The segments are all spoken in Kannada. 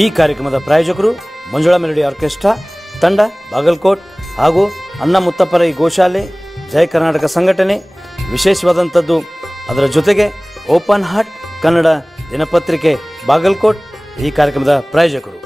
ಈ ಕಾರ್ಯಕ್ರಮದ ಪ್ರಾಯೋಜಕರು ಮಂಜುಳಾ ಮೆಲೋಡಿ ಆರ್ಕೆಸ್ಟ್ರಾ ತಂಡ ಬಾಗಲಕೋಟ್ ಹಾಗೂ ಅಣ್ಣ ಮುತ್ತಪ್ಪರ ಈ ಗೋಶಾಲೆ ಜಯ ಕರ್ನಾಟಕ ಸಂಘಟನೆ. ವಿಶೇಷವಾದಂಥದ್ದು ಅದರ ಜೊತೆಗೆ ಓಪನ್ ಹಾರ್ಟ್ ಕನ್ನಡ ದಿನಪತ್ರಿಕೆ ಬಾಗಲಕೋಟ್ ಈ ಕಾರ್ಯಕ್ರಮದ ಪ್ರಾಯೋಜಕರು.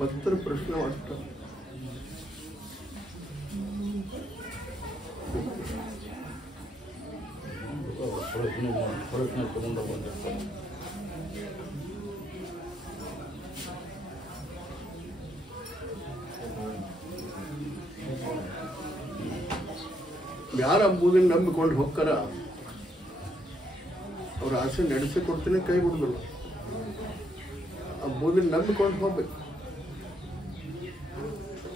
ಭಕ್ತರ ಪ್ರಶ್ನೆ ಮಾಡ್ತಾರೆ. ಯಾರ ಅಂಬುದನ್ನು ನಂಬಿಕೊಂಡು ಹೋಗ್ತಾರ ಅವ್ರ ಆಸೆ ನಡೆಸಿಕೊಡ್ತೀನಿ, ಕೈ ಬಿಡುದಿಲ್ಲ. ಅಂಬುದನ್ನು ನಂಬಿಕೊಂಡು ಹೋಗ್ಬೇಕು.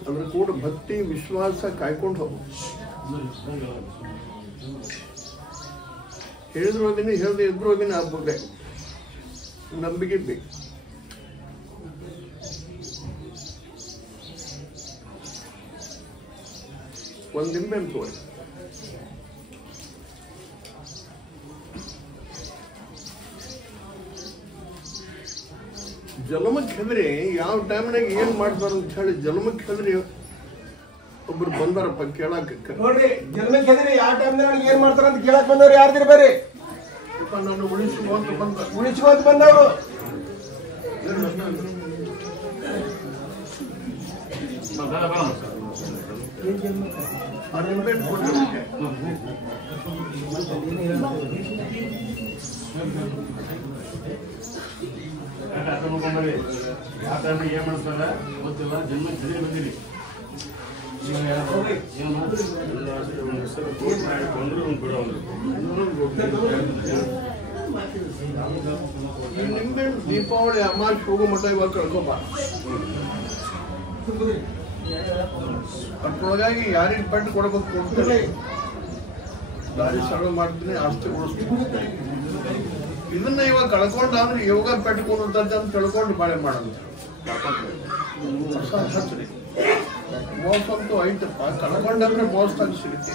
ಅದ್ರ ಕೂಡ ಭಕ್ತಿ ವಿಶ್ವಾಸ ಕಾಯ್ಕೊಂಡು ಹೋಗ್ಬೇಕು. ಹೇಳಿದ್ರು ಹೋದಿನಿ, ಹೇಳ್ದೆ ಇದ್ರು ಹೋದಿನಿ, ಹಬ್ಬಗೆ ನಂಬಿಕೆ ಬೇಕು. ಒಂದು ನಿಂಬೆ ಅಂತ ತೋರಿ, ಜಲಮಕ್ಕೆ ಹೆದ್ರಿ ಯಾವ ಟೈಮ್ನಾಗ ಏನ್ ಮಾಡ್ತಾರ ಅಂತ ಹೇಳಿ ಜಲಮಕ್ಕೆ ಹೆದ್ರಿ ಒಬ್ರು ಬಂದಾರಪ್ಪ ಕೇಳಾಕ. ನೋಡ್ರಿ, ಜಲಮಕ್ಕೆ ಹೆದ್ರಿ ಯಾವ ಟೈಮ್ನಾಗ ಏನ್ ಮಾಡ್ತಾರ ಅಂತ ಕೇಳಕ್ ಬಂದವ್ರು ಯಾರ್ದಿರ್ಬೇರಿ? ನಾನು ಉಳಿಸ್ಕೊಂತ ಬಂದವರು. ಯಾವ ಟೈಮ್ನಾಗ ಏನ್ ಮಾಡ್ತಾರ ಗೊತ್ತಿಲ್ಲ, ಜನ್ಮ ಹೆದರಿ ಬಂದಿರಿ. ನಿಂಬೆ ದೀಪಾವಳಿ ಅಮಾವಾಸ್ಯೆ ಹೋಗೋ ಮಠ ಇವಾಗ ಕಳ್ಕೊಬ. ಅಷ್ಟೊಳಗಾಗಿ ಯಾರಿಗೆ ಪೆಟ್ಟು ಕೊಡಬೇಕು ಕೊಡ್ತೀನಿ, ದಾರಿ ಸರಳ ಮಾಡ್ತೀನಿ, ಆಸ್ತಿ ಉಳಿಸ್ತೀನಿ. ಇದನ್ನ ಇವಾಗ ಕಳ್ಕೊಂಡ ಅಂದ್ರೆ ಯೋಗ ಪೆಟ್ಕೊಂಡು ಅಂತ ತಿಳ್ಕೊಂಡು ಬಾಳೆ ಮಾಡೋದು. ಹಚ್ರಿ ಮೋಸ ಅಂತೂ ಐತಪ್ಪ, ಕಳ್ಕೊಂಡಂದ್ರೆ ಮೋಸದಾಗ ಸಿಗುತ್ತೆ.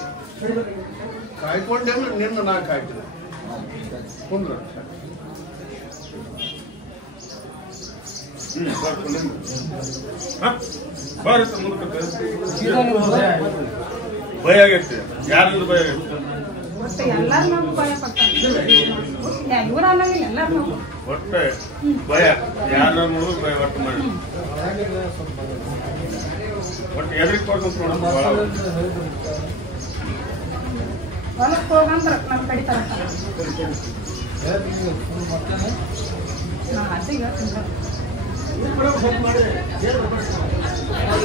ಕಾಯ್ಕೊಂಡೆ ಅಂದ್ರೆ ನಿನ್ನ ನಾ ಕಾಯ್ತೀನಿ. ಕುಂದ್ರ ಭಯ ಆಗೈತೆ. ಯಾರಿಂದ ಭಯ ಆಗೈತೆ? ಒಟ್ಟೆ ಭಯ, ಯಾರ ನೋಡಿದ್ರು ಭಯ ಒಟ್ಟು ಮಾಡಿ ಒಟ್ಟು ಎದ್ರಿಗೆ ಕೊಡ್ಕೊಂತ ಹೊಲಕ್ಕೆ ಹೋಗಂದ್ರ ನಮ್ ಕಡಿತಾರ ನಮ್ಮ ಅಜ್ಜಿಗೆ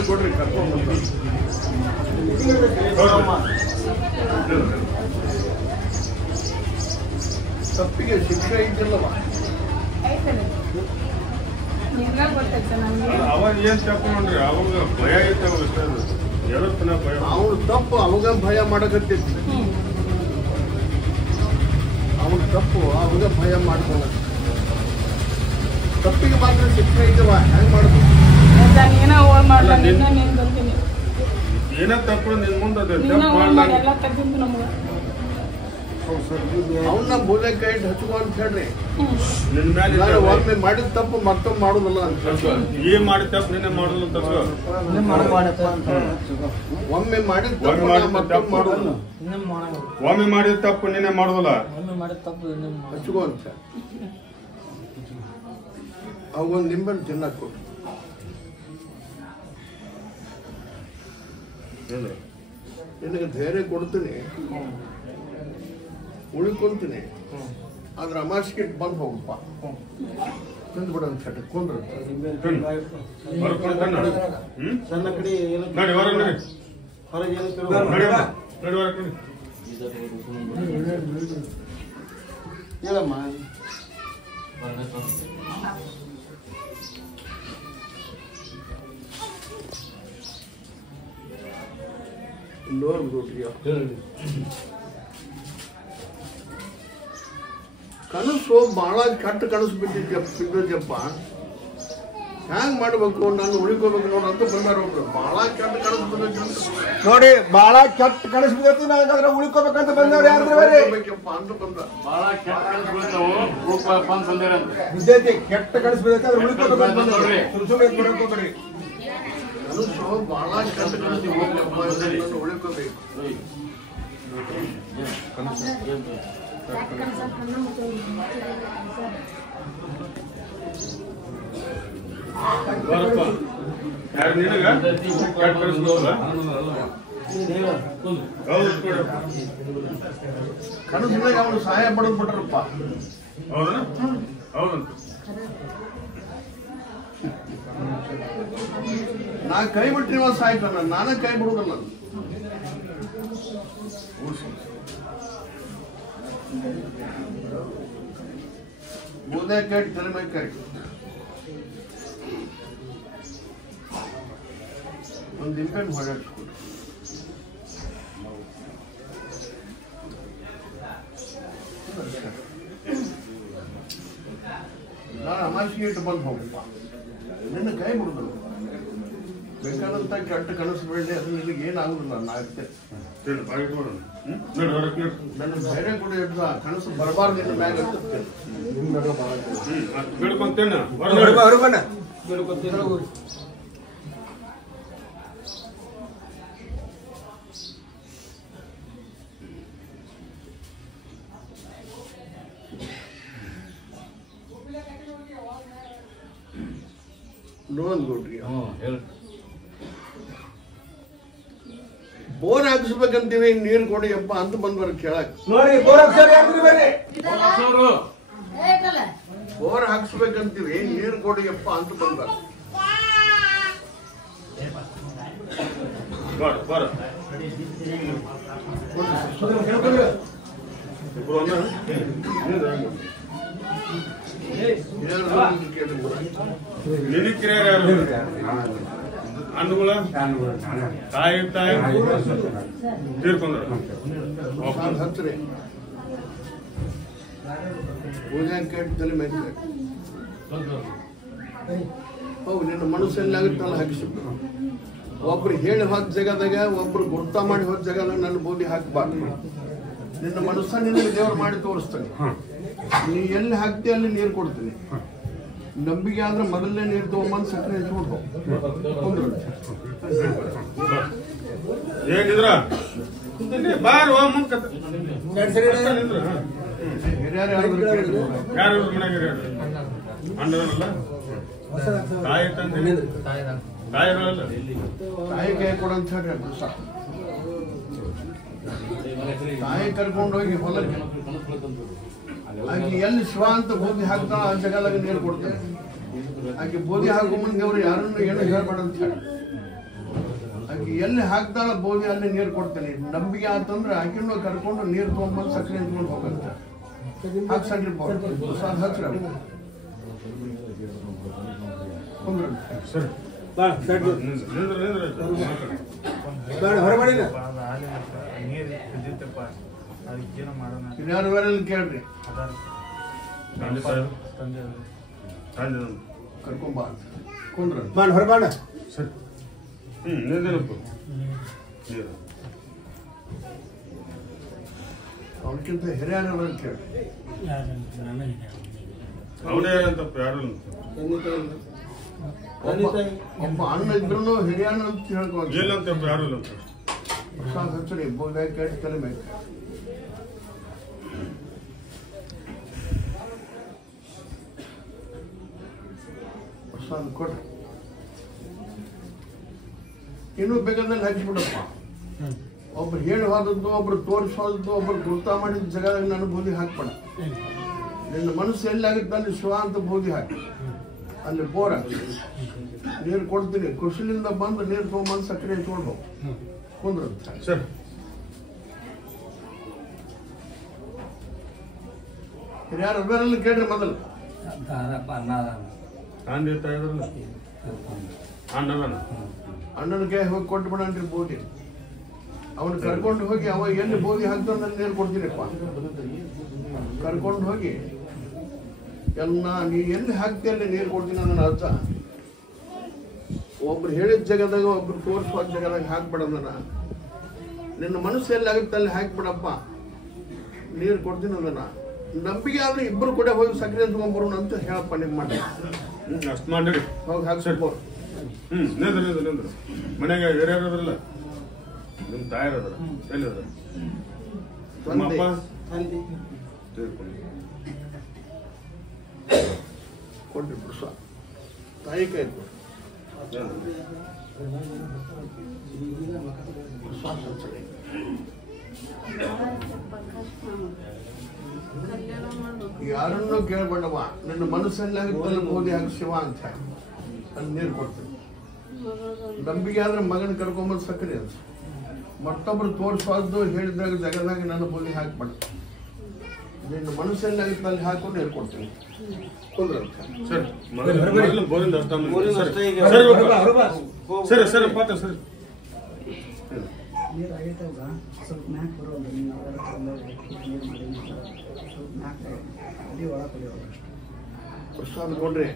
ಕೊಡ್ರಿ ಕರ್ಕೊಂಡು ತಪ್ಪಿಗೆ ಶಿಕ್ಷೆ ಇದ್ದಿಲ್ಲವ. ಅವಾಗ ಏನ್ ತಪ್ಪು ನೋಡ್ರಿ, ಅವಾಗ ಭಯ ಐತೆ. ಅವಾಗ ಇಷ್ಟ ಎದತ್ತಿನ ಭಯ, ಅವನು ತಪ್ಪು ಅವಾಗ ಭಯ ಮಾಡಕತ್ತಿತ್ತು. ಅವನು ತಪ್ಪು ಅವಾಗ ಭಯ ಮಾಡ್ಕೊಂಡ. ತಪ್ಪಿಗೆ ಮಾತ್ರ ಶಿಕ್ಷೆ ಇದ್ದವ, ಹೆಂಗ್ ಮಾಡ್ಬೇಕು? ಏನ ತಪ್ಪು ನಿನ್ ಮುಂದೆ ತಪ್ಪು ಮಾಡ್ಲಾಗ ಅವನ್ನ ಬೋಲೆ ಕೈ ಇಟ್ಟು ಹಚ್ಚುವ ಅಂತ ಹೇಳ್ರಿ. ನಿನ್ ಮೇಲೆ ಒಮ್ಮೆ ಮಾಡಿದ ತಪ್ಪು ಮತ್ತೊಮ್ಮೆ ಮಾಡುದಿಲ್ಲ ಅಂತ. ಏನ್ ಮಾಡಿ ತಪ್ಪು ನಿನ್ನೆ ಮಾಡುದಿಲ್ಲ ತಪ್ಪು. ಒಮ್ಮೆ ಮಾಡಿದ ತಪ್ಪು ಮತ್ತೊಮ್ಮೆ ಮಾಡುದಿಲ್ಲ. ಒಮ್ಮೆ ಮಾಡಿದ ತಪ್ಪು ನಿನ್ನೆ ಮಾಡುದಿಲ್ಲ. ಹಚ್ಚುವ ಅಂತ ಅವಾಗೊಂದು ನಿಂಬೆಣ್ಣು ತಿನ್ನಕ್ ಕೊಟ್ಟು ನಿನಗೆ ಧೈರ್ಯ ಕೊಡ್ತೀನಿ, ಉಳ್ಕೊಂತೀನಿ. ಆದ್ರೆ ಅಮಾಸಿಗೆ ಬಂದು ಹೋಗಪ್ಪ, ತಿಂದು ಬಿಡ ಅಂತ ಹೇಳಿ ಕೊಂಡ್ರು. ನೋಡಿ ಹೊರಗೆ ನೋಡಿ, ಹೇಳಮ್ಮ. ಕನಸು ಬಹಳ ಕೆಟ್ಟ ಕನಸು ಬಿದ್ದಪ್ಪ. ಹ್ಯಾಂಗ್ ಮಾಡ್ಬೇಕು, ನಾನು ಉಳಿಕೋಬೇಕು ನೋಡ್ರಂತ ಬಂದಾರ ಒಬ್ರು. ಬಹಳ ಕೆಟ್ಟ ಕನಸು ಬಿದ್ದೈತಿ ನೋಡಿ, ಬಹಳ ಕೆಟ್ಟ ಕನಸು ಬಿದ್ದೈತಿ, ನಾಗಾದ್ರೆ ಉಳ್ಕೋಬೇಕಂತ ಬಂದವ್ರು ಯಾರ್ದ್ರಿ? ಅಂತ ಬಂದ. ಬಹಳ ಕೆಟ್ಟ ಕನಸು ಬೀಳ್ತಾವು ಬಂದ್ ಬಂದಿರಂತ ಬಿದ್ದೈತಿ, ಕೆಟ್ಟ ಕನಸು ಬಿದ್ದೈತಿ, ಅದ್ರ ಉಳ್ಕೋಬೇಕಂತ ಬಂದವ್ರಿ. ಸುಮ್ ಸುಮ್ಮನೆ ಕೊಡಕ್ ಹೋಗ್ಬೇಡ್ರಿ. ಕನಸು ಬಹಳ ಕೆಟ್ಟ ಕನಸು ಉಳ್ಕೋಬೇಕು. ಯಾರು ನಿನಗ ಕೆಟ್ಟ ಕನಸು ಕನಸಿನಾಗ ಅವನು ಸಹಾಯ ಪಡೆದು ಬಿಟ್ರಪ್ಪ. ಹೌದಾ? ಹೌದಂತ. ನಾ ಕೈ ಬಿಟ್ರಿ ಇವ ಸಾಯ್ತಾನ, ನಾನೇ ಕೈ ಬಿಡುದಲ್ಲ. ಬೂದೆ ಕೇಳಿ ತಲೆ ಮೈ ಕರಿ ಒಂದು ದಿಂಪೆನ್ ಹೊಡೆಸ್ಕೊಡು. ನಾನು ಅಮಾಸಿಗೆ ಇಟ್ಟು ಬಂದು ಹೋಗಪ್ಪ, ನಿನ್ನ ಕೈ ಬಿಡುದಲ್ಲ. ಬೇಕಾದಂತ ಕೆಟ್ಟ ಕನಸು ಬೇಡಿ, ಅದು ನಿನಗೆ ಏನಾಗುದಿಲ್ಲ. ನಾ ಆಗ್ತೇನೆ ನನ್ನ ಧೈರ್ಯ ಕೂಡ ಇಡ್ದ ಕನಸು ಬರಬಾರ್ದು ನಿನ್ನ ಮ್ಯಾಗ ಬೇಡ್ಕೊಂತೇನೆ. ಲೋನ್ ಕೊಡ್ರಿ. ಬೋರ್ ಹಾಕಿಸ್ಬೇಕಂತೀವಿ, ನೀರು ಕೊಡಿ ಅಪ್ಪ ಅಂತ ಬಂದ್ಬಾರ ಕೇಳಕ್. ನೋಡಿ ಬೋರ್ ಹಾಕಿಸ್ಬೇಕಂತೀವಿ, ನೀರು ಕೊಡಿ ಅಪ್ಪ ಅಂತ ಬಂದ್ಬಾರ. ಅನ್ನಗಳ ತಾಯಿ ತೀರ್ಕೊಂಡ್ರ ಹಚ್ಚ್ರಿ. ಪೂಜೆ ಕೇಳಿ ತಲೆ ಮೇಯ್ತಾರೆ. ಹೌದು, ನಿನ್ನ ಮನಸ್ಸಲ್ಲಿ ಆಗುತ್ತಲ್ಲ ಹಾಕಿಸ್ಬೇಕು. ಒಬ್ರು ಹೇಳಿ ಹೋದ ಜಾಗದಾಗ, ಒಬ್ರು ಗುರ್ತ ಮಾಡಿ ಹೋದ ಜಾಗದಾಗ ನನ್ನ ಬೂದಿ ಹಾಕಬಾರ್ದು. ನಿನ್ನ ಮನಸ್ಸ ನಿನಗೆ ದೇವ್ರು ಮಾಡಿ ತೋರಿಸ್ತಾನೆ. ನೀ ಎಲ್ಲಿ ಹಾಕ್ತಿ ಅಲ್ಲಿ ನೀರು ಕೊಡ್ತೀನಿ. ನಂಬಿಕೆ ಆದ್ರೆ ಮೊದಲನೇ ನೀರು ತಗೊಂಬಂದು ಸಕ್ಕರೆ ಹಚ್ಕೊಡ್ಬೇಕು. ಏನಿದ್ರ ಬಾರ ಮುಂಕ ಹಿರಿಯರು ಯಾರು ಮನೆಯಾಗ ಅಣ್ಣರಲ್ಲ ತಾಯಿ ತಾಯಿಗಳಲ್ಲ ತಾಯಿ ಕೈ ಕೊಡಂತ ಹೇಳ್ರಿ. ತಾಯಿ ಕರ್ಕೊಂಡೋಗಿ ಹೊಲಕ್ಕೆ ಆಕೆ ಎಲ್ಲಿ ಶಿವ ಅಂತ ಬೂದಿ ಹಾಕ್ತಾಳ ಆ ಜಾಗದಾಗ ನೀರು ಕೊಡ್ತಾರೆ. ಆಕೆ ಬೂದಿ ಹಾಕೋ ಮುಂದೆ ಅವ್ರು ಯಾರನ್ನು ಏನು ಹೇಳ್ಬೇಡ ಅಂತ ಹೇಳಿ ಆಕೆ ಎಲ್ಲಿ ಹಾಕ್ತಾಳ ಬೋದಿ ಅಲ್ಲಿ ನೀರು ಕೊಡ್ತೇನೆ. ನಂಬಿಕೆ ಆತಂದ್ರೆ ಆಕೆನೂ ಕರ್ಕೊಂಡು ನೀರು ತೊಗೊಂಡ್ಬಂದು ಸಕ್ಕರೆ ನಿಂತ್ಕೊಂಡು ಹೋಗಂತ ಹಾಕ್ಸಂಡ್ರಿ ಹಚ್ರ ಹೊರಬಡಿಲ್ಲ ಯಾರು ಬೇರೆ ಕೇಳ್ರಿ. ಕರ್ಕೊಂಬ ಕುಂದ್ರ ಬಾಣ ಹೊರಬಾಣ. ಸರಿ. ನೀದೇನಪ್ಪ ಅವನಕ್ಕಿಂತ ಹಿರಿಯರ ಕೇಳಿ. ಅವನೇ ಅಂತಪ್ಪ ಯಾರು ಒಬ್ಬ ಅಣ್ಣ ಇದ್ರು ಹಿರಿಯಣ್ಣ ಅಂತ ಹೇಳ್ಕೊಂಡು ಎಲ್ಲಂತಪ್ಪ ಯಾರು ಇಲ್ಲ ಅಂತ ಪ್ರಸಾದ್ ಹಚ್ಚರಿ ಬೋದ ಕೇಳಿ ತಲೆ ಬೇಕು. ಪ್ರಸಾದ್ ಕೊಡ್ರಿ. ಇನ್ನೂ ಬೇಕಾದಲ್ಲಿ ಹಚ್ಚಿಬಿಡಪ್ಪ. ಒಬ್ರು ಹೇಳಿ ಹೋದದ್ದು, ಒಬ್ರು ತೋರಿಸೋದದ್ದು, ಒಬ್ರು ಗುರ್ತ ಮಾಡಿದ ಜಾಗದಾಗ ನಾನು ಬೂದಿ ಹಾಕ್ಬೇಡ. ನಿನ್ನ ಮನಸ್ಸು ಎಲ್ಲಾಗುತ್ತೆ ಅಲ್ಲಿ ಶಿವ ಅಂತ ಬೂದಿ ಹಾಕಿ ಅಲ್ಲಿ ಬೋರ್ ಹಾಕಿ ನೀರು ಕೊಡ್ತೀನಿ. ಖುಷಿಲಿಂದ ಬಂದು ನೀರು ತೊಗೊಂಬಂದು ಸಕ್ಕರೆ ಹಚ್ಕೊಂಡು ಕುಂದ್ರ ಸರ್. ಹಿರಿಯರು ಅದರಲ್ಲಿ ಕೇಳ್ರಿ ಮೊದಲು. ಅಣ್ಣನ ಕೈ ಹೋಗಿ ಕೊಟ್ಟು ಬಿಡನ್ರಿ ಬೋದಿ. ಅವನು ಕರ್ಕೊಂಡು ಹೋಗಿ ಅವ ಎಲ್ಲಿ ಬೋದಿ ಹಾಕ್ತಾನೆ ನೀರು ಕೊಡ್ತೀನಪ್ಪ. ಕರ್ಕೊಂಡು ಹೋಗಿ ಎಲ್ಲ ನೀ ಎಲ್ಲಿ ಹಾಕ್ತಿ ಅಲ್ಲಿ ನೀರು ಕೊಡ್ತೀನಿ ನನ್ನ ಅರ್ಥ. ಒಬ್ರು ಹೇಳಿದ ಜಾಗದಾಗ, ಒಬ್ರು ತೋರಿಸುವ ಜಾಗದಾಗ ಹಾಕ್ಬಿಡೋದನ್ನ. ನಿನ್ನ ಮನಸ್ಸು ಎಲ್ಲಿ ಆಗುತ್ತೆ ಅಲ್ಲಿ ಹಾಕ್ಬಿಡಪ್ಪ, ನೀರು ಕೊಡ್ತೀನಿ ಅದನ್ನ. ನಂಬಿಕೆ ಆದ್ರೆ ಇಬ್ಬರು ಕೂಡ ಹೋಗಿ ಸಕ್ಕರೆ ತಗೊಂಡ್ಬರೋಣ ಅಂತ ಹೇಳಪ್ಪ. ನಿಮ್ಮ ಮಾಡಿ ಅಷ್ಟು ಮಾಡಿ ಹೋಗಿ ಹಾಕ್ಸೋದು. ನಿಂದ್ರು ಮನ್ಯಾಗ ಯಾರ್ಯಾರು ಅದ್ರಲ್ಲ ನಿಮ್ಮ ತಾಯಾರ ಅದ್ರ ಎಲ್ಲಿ ಅದ್ರ ನಮ್ಮ ಅಪ್ಪ ಕೊಡ್ರಿ ಬಿಡ್ಸ ತಾಯಿ ಕೈ ಕೊಡ್ರಿ ಯಾರನ್ನೂ ಕೇಳ್ಬೇಡವ ನಿನ್ನ ಮನಸ್ಸಲ್ಲಾಗುತ್ತಲ್ಲ ಮೋದಿ ಆಗ ಶಿವ ಅಂತ ಅಲ್ಲಿ ನೀರು ಕೊಡ್ತೀನಿ ನಂಬಿಕೆ ಆದ್ರೆ ಮಗನ ಕರ್ಕೊಂಬಂದು ಸಕ್ಕರೆ ಅಂತ ಮತ್ತೊಬ್ರು ತೋರಿಸೋದು ಹೇಳಿದಾಗ ಜಗದಾಗ ನನ್ನ ಬೋಲಿ ಹಾಕ್ಬೇಡ ನಿನ್ನ ಮನಸ್ಸಲ್ಲಾಗುತ್ತೆ ಅಲ್ಲಿ ಹಾಕೊಂಡು ನೀರು ಕೊಡ್ತೀನಿ ಸರಿ ಸರಿ ಪಾತ್ರ ಸರಿ ಸ್ವಲ್ಪ ಮ್ಯಾಕ್ ಬರೋದು ನೀವು ಒಳಗೆ ಪ್ರಸಾದ ಕೊಡ್ರಿ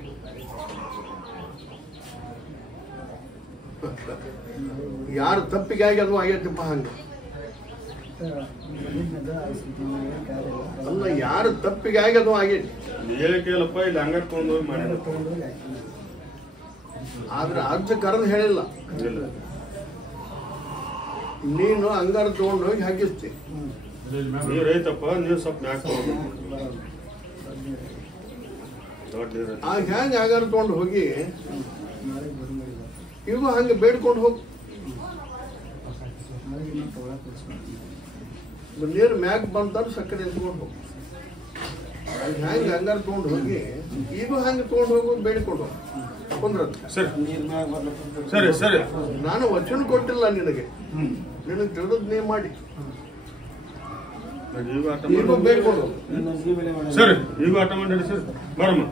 ಯಾರು ತಪ್ಪಿಗೆ ಆಗಿ ಅದು ಆಗೈತಪ್ಪ ಹಂಗ ಅಲ್ಲ ಯಾರು ತಪ್ಪಿಗೆ ಆಗಿ ಅದು ಆಗೈತಿ ಹೇಳಿಕೆಯಲ್ಲಪ್ಪ ಇಲ್ಲಿ ಹಂಗಾರ ತಗೊಂಡು ಮಾಡಿ ಆದ್ರೆ ಅರ್ಥ ಕರೆದು ಹೇಳಿಲ್ಲ ನೀನು ಹಂಗಾರ ತಗೊಂಡು ಹೋಗಿ ಹಾಕಿಸ್ತಿ ನೀರು ಐತಪ್ಪ ನೀರು ಸ್ವಲ್ಪ ಮ್ಯಾಕ್ ಆಗ ಹೆಂಗ ಹಂಗಾರ ತಗೊಂಡು ಹೋಗಿ ಇವು ಹಂಗೆ ಬೇಡ್ಕೊಂಡು ಹೋಗಿ ನೀರು ಮ್ಯಾಕ್ ಬಂತಾರ ಸಕ್ಕರೆ ಎತ್ಕೊಂಡು ಹೋಗಿ ಅದು ಹೆಂಗೆ ಹಂಗಾರ ತಗೊಂಡು ಹೋಗಿ ಇದು ಹಂಗೆ ತಗೊಂಡು ಹೋಗು ಬೇಡ್ಕೊಂಡು ಕುಂದ್ರಂತ ಸರಿ ಸರಿ ನಾನು ವಚನ ಕೊಟ್ಟಿಲ್ಲ ನಿನಗೆ ನಿನಗೆ ತಿಳಿದ್ ನೀ ಮಾಡಿ ಈಗ ಬೇಡ್ಕೊಂಡು ಸರಿ ಈಗ ಆಟ ಮಾಡಿ ಸರ್ ಬರಮ್ಮ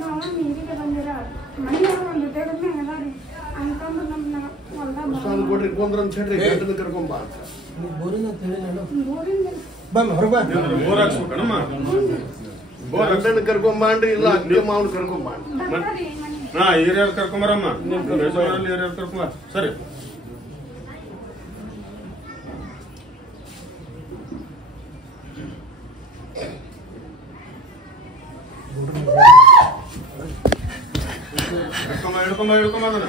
ನಾವು ನೀರಿಗೆ ಬಂದಿರ ಮನೆಯಾಗ ಒಂದು ದೇವ್ರನ್ನ ಅದಾರಿ ಅನ್ಕೊಂಡು ನಮ್ಮನ್ನ ಪ್ರಸಾದ ಕೊಡ್ರಿ ಕುಂದ್ರಂತ ಹೇಳ್ರಿ ಗಂಟನ ಕರ್ಕೊಂಬ ಅಂತ ಊರಿಂದ ಬೋರ್ ಹಾಕ್ಸ್ಬೇಕಣಮ್ಮ ಗಂಟನ ಕರ್ಕೊಂಬ ಅಂದ್ರಿ ಇಲ್ಲ ಅತ್ತೆ ಮಾವನ್ ಕರ್ಕೊಂಬ ಬರ್ತಾರಿ ಮನೆ ಹಾ ಹಿರಿಯರು ಕರ್ಕೊಂಬರಮ್ಮ ಹಿರಿಯರು ಕರ್ಕೊಂಬ ಸರಿ ಹಿಡ್ಕೊಂಬ ಅದನ್ನ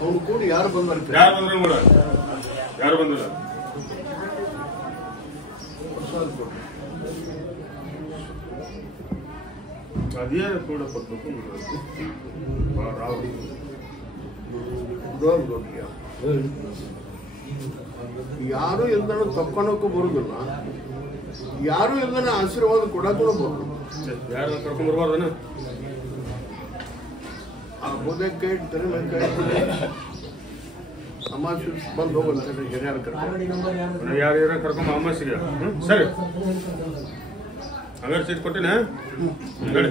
ಅವ್ನು ಕೂಡ ಯಾರು ಬಂದಾರ ಯಾರು ಬಂದ್ರು ಕೂಡ ಯಾರು ಬಂದಿಲ್ಲ ಪ್ರಸಾದ ಕೊಡ್ರಿ ಅದೇ ಕೂಡ ಕೊಡ್ಬೇಕು ಯಾರು ಇಲ್ದನ ತಕ್ಕೊಳಕ್ಕೂ ಬರುದಿಲ್ಲ ಯಾರು ಇಲ್ದನ ಆಶೀರ್ವಾದ ಕೊಡಕ್ಕೂ ಬರುದು ಯಾರು ಕರ್ಕೊಂಡ್ ಬರ್ಬಾರ್ದನ ಆ ಬೋಧಕ್ಕೆ ತೆರೆ ಮೇಲೆ ಅಮಾಶಿ ಬಂದು ಹೋಗಂತ ಹಿರಿಯರು ಕರ್ಕೊಂಡು ಯಾರು ಕರ್ಕೊಂಡ್ ಅಮಾಸಿಗೆ ಸರಿ ಹಂಗಾರೆ ಸೀಟ್ ಕೊಟ್ಟಿನ ಹೇಳಿ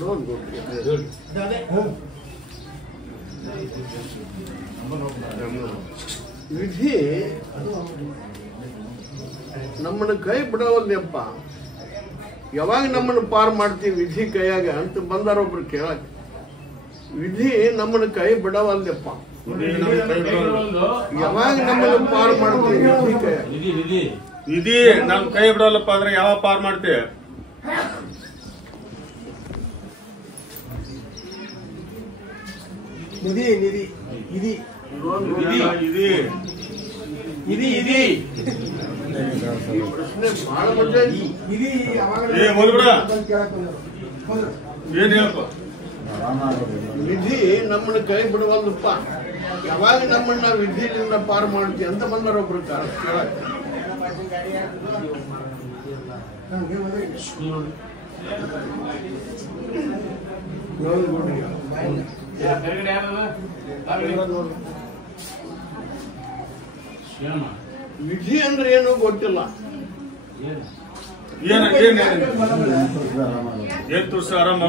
ಲೋನ್ ವಿಧಿ ನಮ್ಮನ್ನ ಕೈ ಬಿಡವಲ್ದಪ್ಪ ಯಾವಾಗ ನಮ್ಮನ್ನು ಪಾರ್ ಮಾಡ್ತೀವಿ ವಿಧಿ ಕೈಯಾಗ ಅಂತ ಬಂದಾರ ಒಬ್ರು ಕೇಳಕ್ ವಿಧಿ ನಮ್ಮನ್ನ ಕೈ ಬಿಡವಲ್ದಪ್ಪ ಯಾವಾಗ ನಮ್ಮನ್ನು ಪಾರ್ ಮಾಡ್ತೀವಿ ವಿಧಿ ಕೈಯಾಗ ವಿಧಿ ನಮ್ ಕೈ ಬಿಡೋಲ್ಲಪ್ಪ ಅಂದ್ರೆ ಯಾವ ಪಾರ್ ಮಾಡ್ತೀವಿ ನಿಧಿ ನಿಧಿ ಇದಿ ಪ್ರಶ್ನೆ ಬಹಳ ಮಜಾ ಐತಿ. ಇದಿ ಏ ಹೋಗ್ಬಿಡ ಹೋದ್ರು ಏನ್ ಹೇಳಪ್ಪ ವಿಧಿ ನಮ್ಮನ್ನ ಕೈ ಬಿಡವಲ್ದಪ್ಪ ಯಾವಾಗ ನಮ್ಮನ್ನ ವಿಧಿಯಿಂದ ಪಾರ್ ಮಾಡ್ತೀವಿ ಅಂತ ಬಂದಾರ ಒಬ್ರು ಕೇಳಕ್ ವಿಧಿ ಅಂದ್ರೆ ಏನು ಗೊತ್ತಿಲ್ಲ ಏನ್ ತುರ್ಸ ಆರಾಮ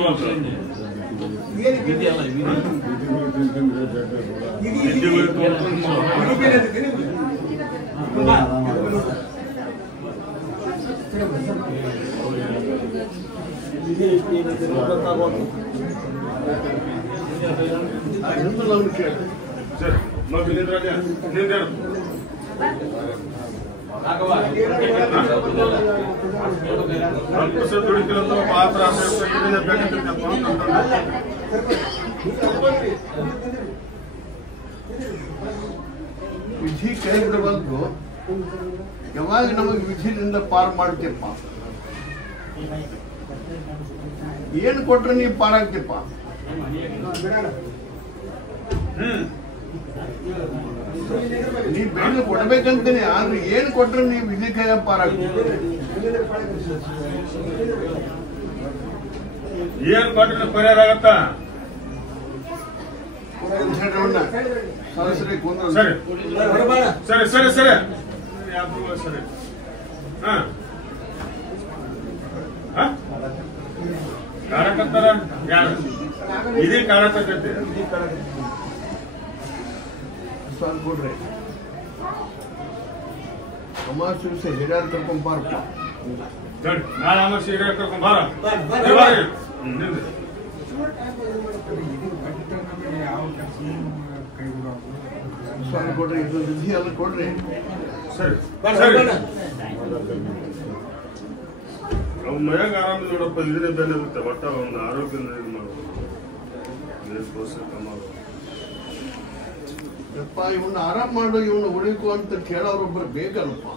ವಿಧಿ ಎಷ್ಟು ಏನಿದೆ ಗೊತ್ತಾಗೋದು. ನಾವು ಕೇಳಿ ಸರಿ ಮಗ ನಿಂದ್ರಾಜ ನಿಂದೇನು ದುಡಿತಿರಂತ ಪಾತ್ರ ಇದನ್ನ ಬೇಕಂತ ವಿಧಿ ಕೈ ಬಿಡಬಾರ್ದು. ಯಾವಾಗ ನಮಗೆ ವಿಧಿಯಿಂದ ಪಾರ್ ಮಾಡ್ತೀಪ್ಪ, ಏನ್ ಕೊಟ್ರೆ ನೀವು ಪಾರಾಗ್ತಿಪ್ಪ. ನೀವ್ ಬೆಳೆ ಕೊಡ್ಬೇಕಂತೀನಿ, ಆದ್ರೆ ಏನ್ ಕೊಟ್ರೆ ನೀವು ವಿಧಿ ಕೈಯ ಪಾರಾಗ್ತೀವಿ. ಏನ್ ಕೊಟ್ರೆ ಪರಿಹಾರ ಆಗತ್ತ? ಸರಾಸರಿ ಕುಂದ್ರ ಸರಿ ಸರಿ ಸರಿ ಸರಿ ಸರಿ ಕಾಡಕತ್ತಾರ ಯಾರು ಇದೇ ಕಾಡಕತ್ತೈತಿ ಕೊಡ್ರಿ. ಅಮಾವಾಸ್ಯೆ ದಿವಸ ಹಿರಿಯರ್ ಕರ್ಕೊಂಬಾರಪ್ಪ. ನಾಳೆ ಅಮಾವಾಸ್ಯೆ ಹಿರಿಯರ್ ಕರ್ಕೊಂಬಾರ ಸ್ವಾಮಿ ಕೊಡ್ರಿ, ಇದು ವಿಧಿ ಎಲ್ಲ ಕೊಡ್ರಿ. ಸರಿ ಸರಿ ಅವ್ ಮನ್ಯಾಗ ಆರಾಮ ನೋಡಪ್ಪ, ಇದನ್ನೇ ಬೆಲೆ ಇರುತ್ತೆ. ಒಟ್ಟ ಒಂದು ಆರೋಗ್ಯ ಇದು ಮಾಡೋದು ಯಪ್ಪ, ಇವನ್ನ ಆರಾಮ್ ಮಾಡು, ಇವನ್ನ ಉಳಿಕು ಅಂತ ಕೇಳೋರೊಬ್ಬರು ಬೇಕಲ್ಲಪ್ಪ.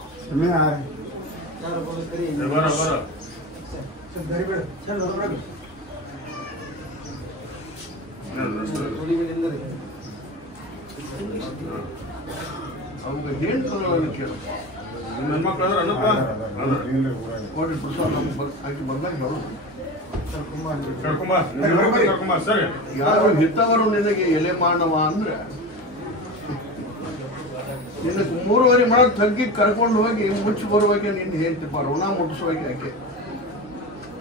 ಬರ ಬರ ಅವ್ಗ ಏನ್ ಕೇಳೋದು ಕೇಳಪ್ಪ. ನನ್ನ ಮಕ್ಕಳು ಅನ್ನಪ್ಪ ಕೊಡ್ರಿ ಪ್ರಸಾದ ಆಕಿ ಬಂದಾಗ ಬರೋದು. ಕರ್ಕೊಂಬ ಸರಿ. ಯಾರು ಹಿತವರು ನಿನಗೆ ಎಲೆ ಮಾನವ ಅಂದ್ರೆ ನಿನ್ನ 3:30 ಮಾಡೋ ತಗ್ಗಿ ಕರ್ಕೊಂಡು ಹೋಗಿ ಮುಚ್ಚಿ ಬರುವಾಗೆ ನಿನ್ನ ಹೇಳ್ತಿಪ್ಪ, ಋಣ ಮುಟ್ಟಿಸುವಾಗೆ ಆಕೆ.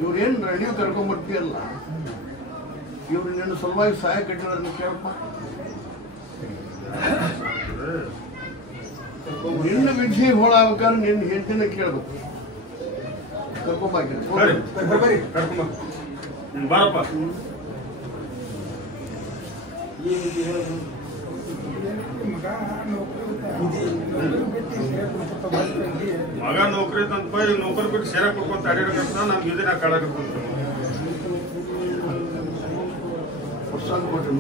ಇವ್ರೇನ್ ರೆಡಿಯೋ ಕರ್ಕೊಂಡ್ಬರ್ತೀಯಲ್ಲ, ಇವ್ರು ನಿನ್ನ ಸಲುವಾಗಿ ಸಹಾಯ ಕಟ್ಟಿರೋದನ್ನ ಕೇಳಪ್ಪ. ನಿನ್ನ ವಿಧಿ ಹೋಳಾಗ್ಬೇಕಾದ್ರೆ ನಿನ್ನ ಹೆಂಡತಿನ ಕೇಳ್ಬೇಕು. ಕರ್ಕೊಂಬಾಕಿ ಕರ್ಕೊಂಬ ಬಾರಪ್ಪ. ಮಗ ನೌಕರಿ ತಂತ ನೌಕರಿ ಬಿಟ್ಟು ಸೇರ ಕೊಡ್ಕೊಂತ ಅಡ್ಯಾಡಕತ್ತ ನಮ್ಗೆ ಇದನ್ನ ಕಾಡಕತ್ತ.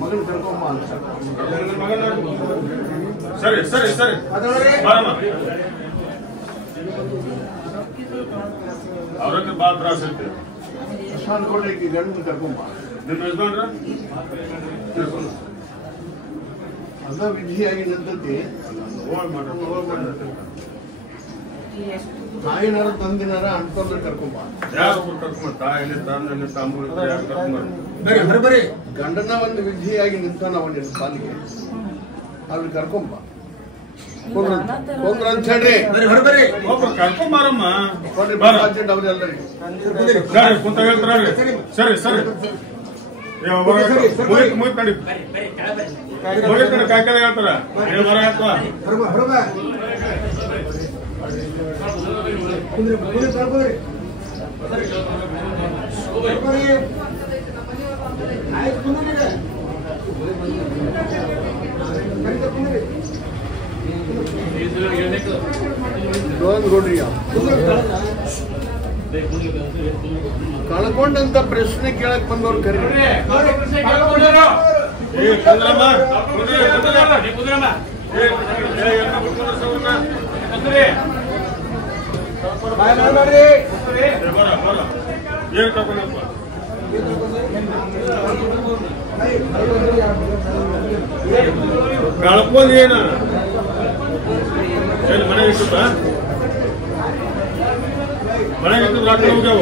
ಮಗನ ಕರ್ಕೊಂಬ ಅಂತ ಮಗನ ಸರಿ ಸರಿ ಸರಿ ಬಾರಮ್ಮ. ಅವ್ರಿಗೆ ಭಾಳ ತ್ರಾಸ ಐತಿ. ಪ್ರಸಾದ ಕೊಡ್ರಿ, ಗಂಡನ ಕರ್ಕೊಂಬ. ನಿಮ್ಮ ಯಜಮಾನ್ರ ಅದ ವಿಧಿಯಾಗಿ ನಿಂತತಿ. ತಾಯಿನಾರ ತಂದಿನಾರ ಅನ್ಕೊಂಡ್ರೆ ಕರ್ಕೊಂಬ. ಯಾರೊಬ್ರು ಕರ್ಕೊಂಬ, ತಾಯಿಲಿ ತಂದಲ್ಲಿ ತಮ್ಮ ಯಾರು ಕರ್ಕೊಂಬ. ಗಂಡನ ಒಂದು ವಿಧಿಯಾಗಿ ನಿಂತಾನ ಅವನಿನ ಪಾಲಿಗೆ, ಅವ್ರಿಗೆ ಕರ್ಕೊಂಬ. ಕೊಂದ್ರ ಅಂತ ಹೇಳ್ರಿ, ಒಬ್ರು ಕರ್ಕೊಂಬಾರಮ್ಮ. ಕೊಡ್ರಿ ಬಾರ ಅರ್ಜೆಂಟ್ ಅವ್ರೆಲ್ಲರಿಗೆ. ಸರಿ ಕುಂತ ಹೇಳ್ತಾರ. ಸರಿ ಸರಿ ಮುಗಿತ್ ನಡಿ ಮುಗಿತ್ ಕಾಯ್ಕಾಲ ಹೇಳ್ತಾರ. ಬರ ಹೇಳ್ತಾರ ನೋಡ್ರಿ, ಕಳ್ಕೊಂಡಂತ ಪ್ರಶ್ನೆ ಕೇಳಕ್ ಬಂದವ್ರು ಕರೀ. ಏನ್ ಕರ್ಕೊಂಡಪ್ಪ? ಕಳ್ಕೊಂಡ್ ಏನ ಮನೆಗೆ ಇಟ್ಟು ಮನೆಗೆ ಇಟ್ಟು ರಾತ್ರಿ ಹೋಗ್ಯಾವ.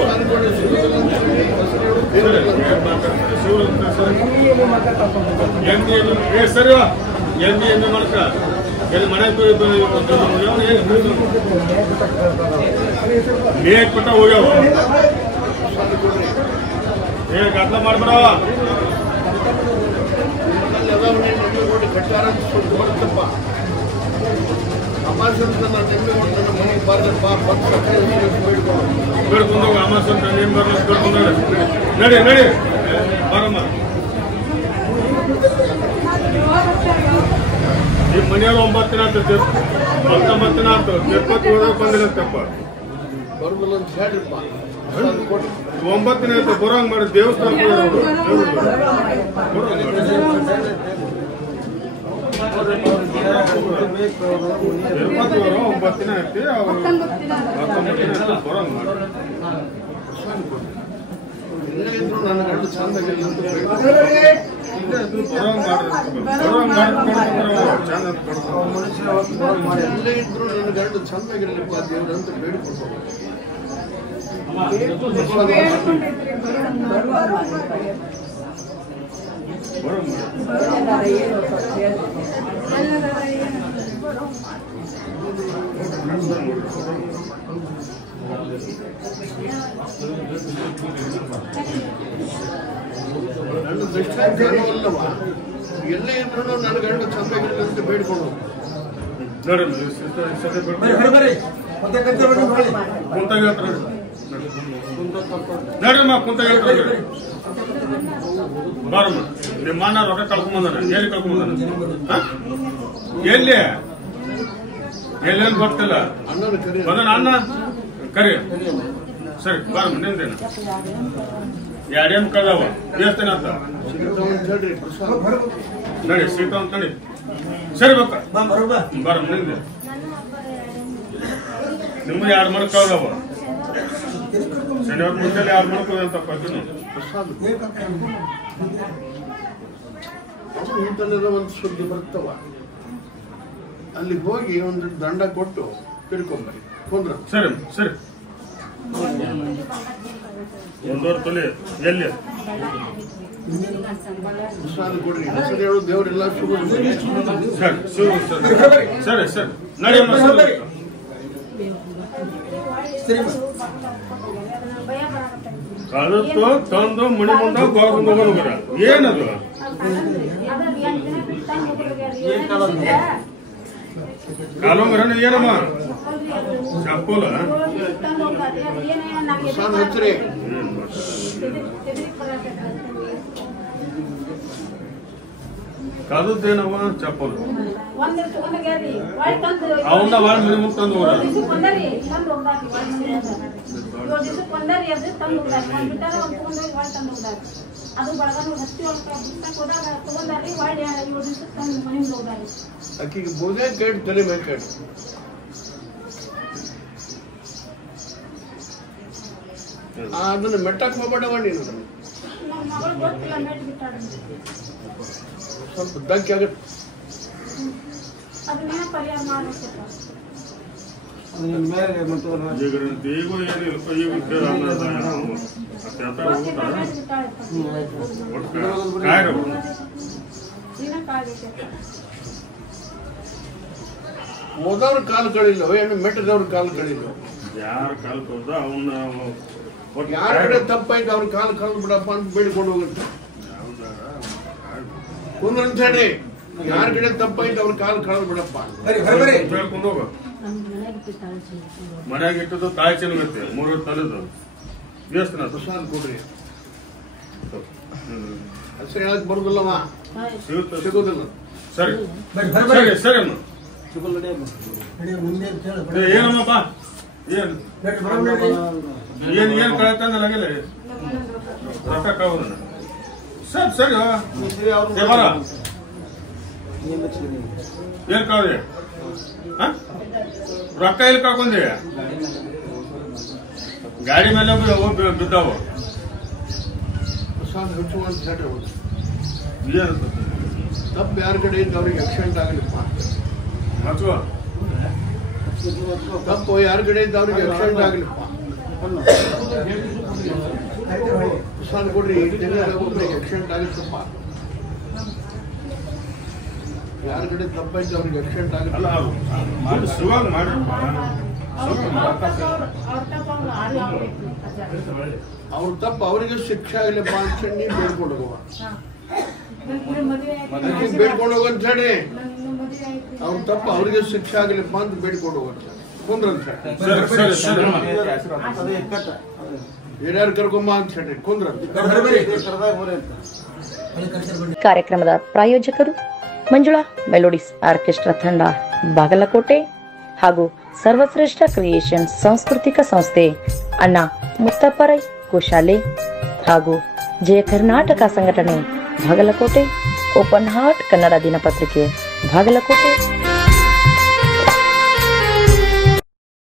ಸರಿ ಎಮ್ಮೆ ಮಾಡ್ಕ ಎಲ್ಲಿ ಮನೆಗೆ ಮೇಕ್ ಪಟ್ಟ ಹೋಗ್ಯಾವ. ಗದ್ಲ ಮಾಡ್ಬೇಡ. ಅಮಾವಾಸ್ಯೆ ನಾನು ನೆಮ್ಮದಿ ನನ್ನ ಮನೆಗೆ ಬಾರಪ್ಪ ಬಂದು ಬೇಡ್ಕೊಂಡು ಬೇಡ್ಕೊಂಡು ಅಮಾವಾಸ್ಯೆ ಅಂತ ನೀನು ಬರಲ್ಲ ಬೇಡ್ಕೊಂಡು ನಡಿ ನಡಿ ಬರಮ್ಮ ನಿಮ್ಮ ಮನೆಯವ್ರು 9 ದಿನ ಆಯ್ತು 19 ದಿನ ಆಯ್ತು ತಿರುಪತಿ ಹೋದಾಗ ಬಂದಿರತ್ತಪ್ಪ ಬರೋದಿಲ್ಲ ಅಂತ ಹೇಳ್ರಿಪ್ಪ 9 ದಿನ ಆಯ್ತು ಬರೋಂಗ್ ಮಾಡಿ ದೇವಸ್ಥಾನಕ್ಕೆ ತಿರುಪತಿ ಬರೋ 9 ದಿನ ಆಯ್ತು 19 ದಿನ ಆಯ್ತು ಬರೋಂಗ್ ಮಾಡಿ ಎಲ್ಲಿದ್ರು ನನ್ನ ಗಂಡು ಚಂದಾಗಿಲ್ಲ ಅಂತ ಎಲ್ಲೇ ಇದ್ರು ನನ್ನ ಗಂಡು ಚಂದಾಗಿರಲಿಪ್ಪ ದೇವ್ರು ಅಂತ ಬೇಡಿಕೊಂಡು ನನ್ನ ದೃಷ್ಟಾಂತವಲ್ಲವ ಎಲ್ಲೇ ಇದ್ರು ನನ್ನ ಗಂಡು ಚಂದಾಗಿರಲಿ ಅಂತ ಬೇಡ್ಕೊಂಡು ನಡ್ರಮ್ಮ ಕುಂತ ಹೇಳ್ತಾರೆ ಬಾರಮ್ಮ ನಿಮ್ಮ ಅಣ್ಣ ರೊಕ್ಕ ಕಳ್ಕೊಂಬಂದಾನ ಎಲ್ಲಿ ಕಳ್ಕೊಂಬಂದಾನ ಎಲ್ಲಿ ಎಲ್ಲೇನು ಗೊತ್ತಿಲ್ಲ ಅಣ್ಣನ ಕರಿ ಬಂದನ ಅಣ್ಣ ಕರಿ ಸರಿ ಬಾರಮ್ಮ ನಿಂದೇನು 2 ಎಮ್ ಕಳ್ದವ ದೇವಸ್ಥಾನ ಅಂತ ಹೇಳ್ರಿ ಪ್ರಸಾದ್ ನಡಿ ಸೀಟ ಅಂತ ನಡಿ ಸರಿ ಬಕ್ಕ ಬಾರಮ್ಮ ನಿಂದೆ ನಿಮ್ಗೆ 2 ಮಡಕ್ ಕಳ್ದವ ಶನಿವಾರ ಮುಂಚೆ 2 ಮಡಕ್ ಅಂತಪ್ಪ ಪ್ರಸಾದ್ ಇಂಥಲ್ಲೆಲ್ಲ ಒಂದು ಸುದ್ದಿ ಬರ್ತವ ಅಲ್ಲಿಗೆ ಹೋಗಿ ಒಂದು ದಂಡ ಕೊಟ್ಟು ತಿಳ್ಕೊಂಬರಿ ಕೊಂದ್ರ ಸರಿ ಸರಿ 1 ತೊಲೆ ಎಲ್ಲಿ ಪ್ರಸಾದ ಕೊಡ್ರಿ ಹೆಸರು ಹೇಳು ದೇವರೆಲ್ಲ ಶುಭ ಸರಿ ಸರಿ ಸರಿ ನಡಿಯಮ್ಮ ಕಳತ್ತು ತಂದು ಮಣಿ ಮುಂದೆ ಬಾಗುಂದ ಹೋಗೋಣ ಏನದು ಕಾಲೋಂಗರನ ಏನಮ್ಮ ಚಪ್ಪಲ ಪ್ರಸಾದ ಹಚ್ಚ್ರಿ ಕದದ್ದೇನವ ಚಪ್ಪಲ ಅವನ್ನ ಬಾಳ ಮಣಿ ಮುಂದೆ ತಂದು ಹೋಗೋಣ ಆಕಿಗೆ ಬೋಧೆ ಕೇಳಿ ತಲೆ ಮೇಲೆ ಕೇಳಿ ಅದನ್ನ ಮೆಟ್ಟಕ್ಕೆ ಹೋಗ್ಬೇಡವ ನೀನು ಸ್ವಲ್ಪ ಧಕ್ಕೆ ಆಗುತ್ತೆ ಈಗೂ ಏನಿಲ್ಲಪ್ಪ ಈಗ ಮೊದವ್ರ ಕಾಲು ಕಳಿಲ್ಲ ಏನು ಮೆಟ್ಟದವ್ರ ಕಾಲು ಕಳಿಲ್ಲ ಯಾರ ಕಾಲ್ ಕೊಡ್ದ ಅವನ್ನ ಯಾರ ಕಡೆ ತಪ್ಪಾಯ್ತು ಅವ್ರ ಕಾಲು ಕಳೆದು ಬಿಡಪ್ಪ ಅಂತ ಬೇಡಿಕೊಂಡು ಹೋಗುತ್ತೆ ಕುಂದ್ರಂತ ಹೇಳಿ ಯಾರ ಕಡೆ ತಪ್ಪಾಯ್ತು ಅವ್ರ ಕಾಲು ಕಳೆದು ಬಿಡಪ್ಪ ಹೇಳ್ಕೊಂಡು ಹೋಗ ಮನ್ಯಾಗ ಇಟ್ಟದ್ದು ತಾಯಿ ಚೆನ್ನಗತ್ತೆ 3 ತಲೆದು ದೇವಸ್ಥಾನ ಪ್ರಸಾದ ಕೊಡ್ರಿ ಹೆಸರು ಹೇಳಕ್ ಬರುದಿಲ್ಲವ ಸಿಗೋದಿಲ್ಲ ಸರಿ ಸರಿ ಸರಿ ಅಮ್ಮ ಏನಮ್ಮಪ್ಪ ಏನ್ ಏನ್ ಕಳತಂದ್ರೆ ಆಗಿಲ್ಲ ರೊಕ್ಕ ಕಳ್ದ ಸರಿ ಸರಿ ಬರ ಏನ್ ಕಳ್ದೆ ರೊಕ್ಕ ಎಲ್ಲಿ ಕಳ್ಕೊಂಡಿ ಗಾಡಿ ಮೇಲೆ ಬಿದ್ದಾವ ಪ್ರಸಾದ ಹಚ್ಚುವಂತ ಹೇಳ್ರಿ ಏನು ತಪ್ಪು ಯಾರ ಕಡೆ ಇದ್ದು ಅವ್ರಿಗೆ ಆಕ್ಸಿಡೆಂಟ್ ಆಗಲಿಪ್ಪ ಅಥವಾ ತಪ್ಪು ಯಾರ ಕಡೆ ಇದ್ದು ಅವ್ರಿಗೆ ಆಕ್ಸಿಡೆಂಟ್ ಆಗಲಿಪ್ಪ ಪ್ರಸಾದ ಕೊಡ್ರಿ ಒಬ್ಬರಿಗೆ ಆಕ್ಸಿಡೆಂಟ್ ಆಗಿತ್ತಪ್ಪ ಯಾರ ಕಡೆ ತಪ್ಪಾಯ್ತು ಅವ್ರಿಗೆ ಆಕ್ಸಿಡೆಂಟ್ ಅಲ್ಲ ಆಗಲ್ಲ ಶಿವಾಗ ಮಾಡ್ರಪ್ಪ ಅವ್ರ ತಪ್ಪು ಅವರಿಗೆ ಶಿಕ್ಷೆ ಆಗಲಿಪ್ಪ ಅಂತ ನೀವು ಬೇಡ್ಕೊಂಡು ಹೋಗುವ ಅದಕ್ಕೆ ಬೇಡ್ಕೊಂಡು ಹೋಗಂತ ಹೇಳಿ ಅವ್ರ ತಪ್ಪು ಅವ್ರಿಗೆ ಶಿಕ್ಷೆ ಆಗಲಿಪ್ಪ ಅಂತ ಬೇಡ್ಕೊಂಡು ಹೋಗಂತ ಕುಂದ್ರಂತ ಹೇಳಿ ಹಿರಿಯರು ಕರ್ಕೊಂಬ ಅಂತ ಹೇಳಿ ಕುಂದ್ರಂತ. ಕಾರ್ಯಕ್ರಮದ ಪ್ರಾಯೋಜಕರು ಮಂಜುಳಾ ಮೆಲೋಡಿಸ್ ಆರ್ಕೆಸ್ಟ್ರಾ ತಂಡ ಬಾಗಲಕೋಟೆ ಹಾಗೂ ಸರ್ವಶ್ರೇಷ್ಠ ಕ್ರಿಯೇಷನ್ ಸಾಂಸ್ಕೃತಿಕ ಸಂಸ್ಥೆ ಅಣ್ಣ ಮುತ್ತಪ್ಪರೈ ಗೋಶಾಲೆ ಹಾಗೂ ಜಯ ಕರ್ನಾಟಕ ಸಂಘಟನೆ ಬಾಗಲಕೋಟೆ, ಓಪನ್ ಹಾರ್ಟ್ ಕನ್ನಡ ದಿನಪತ್ರಿಕೆ ಬಾಗಲಕೋಟೆ.